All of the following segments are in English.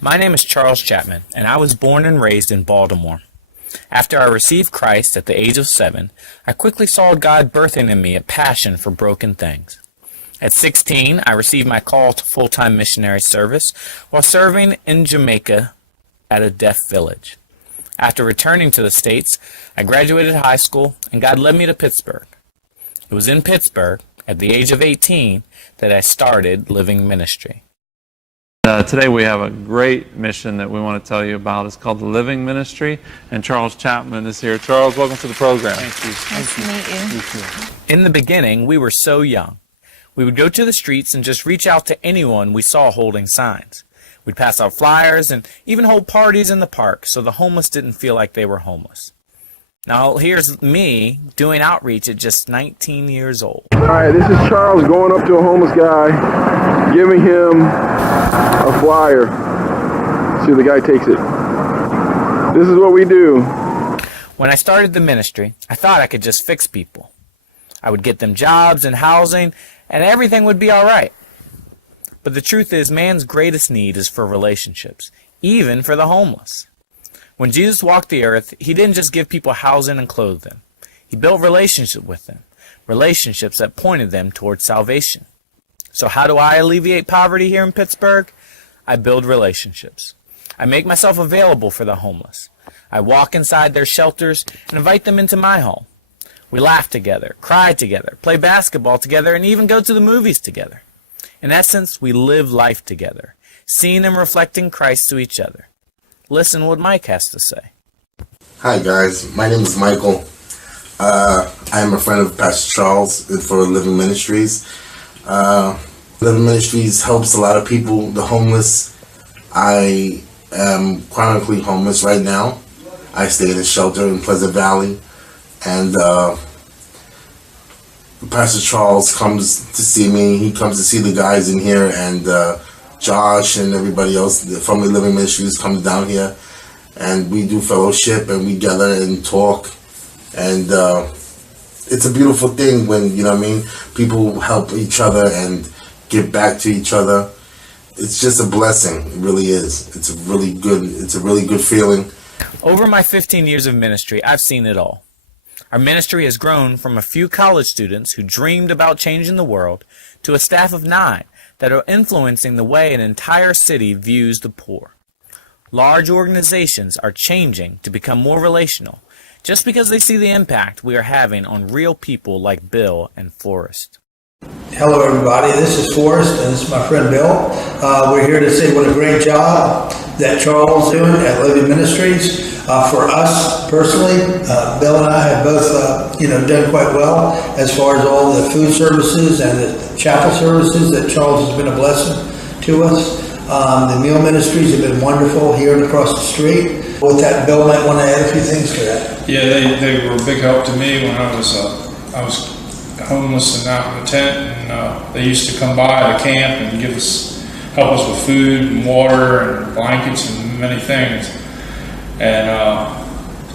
My name is Charles Chapman, and I was born and raised in Baltimore. After I received Christ at the age of 7, I quickly saw God birthing in me a passion for broken things. At 16, I received my call to full-time missionary service while serving in Jamaica at a deaf village. After returning to the States, I graduated high school, and God led me to Pittsburgh. It was in Pittsburgh, at the age of 18, that I started Living Ministry. Today we have a great mission that we want to tell you about. It's called the Living Ministry, and Charles Chapman is here. Charles, welcome to the program. Thank you. Nice to meet you. In the beginning, we were so young. We would go to the streets and just reach out to anyone we saw holding signs. We'd pass out flyers and even hold parties in the park so the homeless didn't feel like they were homeless. Now here's me doing outreach at just 19 years old. All right, this is Charles going up to a homeless guy, giving him a flyer. See if the guy takes it. This is what we do. When I started the ministry, I thought I could just fix people. I would get them jobs and housing, and everything would be all right. But the truth is, man's greatest need is for relationships, even for the homeless. When Jesus walked the earth, he didn't just give people housing and clothe them. He built relationships with them, relationships that pointed them towards salvation. So how do I alleviate poverty here in Pittsburgh? I build relationships. I make myself available for the homeless. I walk inside their shelters and invite them into my home. We laugh together, cry together, play basketball together, and even go to the movies together. In essence, we live life together, seeing and reflecting Christ to each other. Listen what Mike has to say. Hi guys, my name is Michael. I am a friend of Pastor Charles for Living Ministries. Living Ministries helps a lot of people, the homeless. I am chronically homeless right now. I stay in a shelter in Pleasant Valley, and Pastor Charles comes to see me. He comes to see the guys in here, and Josh and everybody else from the Living Ministries comes down here, and we do fellowship and we gather and talk, and it's a beautiful thing when, you know what I mean, people help each other and give back to each other. It's just a blessing. It really is. It's a really good feeling. Over my 15 years of ministry, I've seen it all. Our ministry has grown from a few college students who dreamed about changing the world to a staff of 9 that are influencing the way an entire city views the poor. Large organizations are changing to become more relational just because they see the impact we are having on real people like Bill and Forrest. Hello everybody, this is Forrest and this is my friend Bill. We're here to say what a great job that Charles is doing at Living Ministries. For us personally, Bill and I have both done quite well as far as all the food services and the chapel services that Charles has been a blessing to us. The meal ministries have been wonderful here and across the street. With that, Bill might want to add a few things to that. Yeah, they were a big help to me when I was homeless and out in the tent, and they used to come by the camp and help us with food and water and blankets and many things. And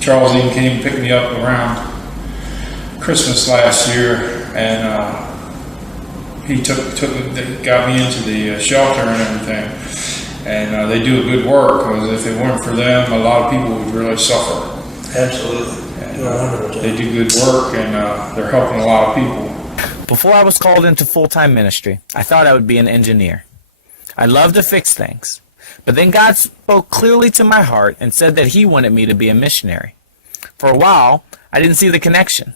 Charles even came and picked me up around Christmas last year, and he got me into the shelter and everything. And they do a good work, because if it weren't for them, a lot of people would really suffer. Absolutely. And, they do good work, and they're helping a lot of people. Before I was called into full-time ministry, I thought I would be an engineer. I love to fix things. But then God spoke clearly to my heart and said that he wanted me to be a missionary. For a while, I didn't see the connection,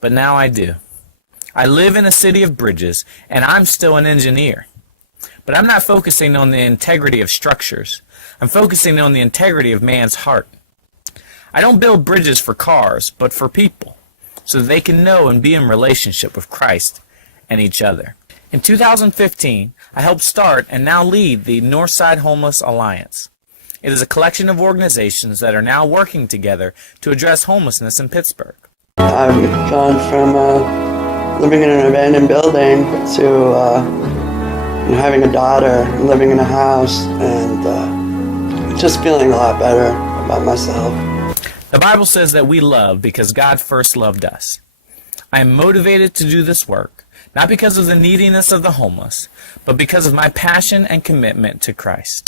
but now I do. I live in a city of bridges, and I'm still an engineer. But I'm not focusing on the integrity of structures. I'm focusing on the integrity of man's heart. I don't build bridges for cars, but for people, so that they can know and be in relationship with Christ and each other. In 2015, I helped start and now lead the Northside Homeless Alliance. It is a collection of organizations that are now working together to address homelessness in Pittsburgh. I've gone from living in an abandoned building to having a daughter, living in a house, and just feeling a lot better about myself. The Bible says that we love because God first loved us. I am motivated to do this work, not because of the neediness of the homeless, but because of my passion and commitment to Christ.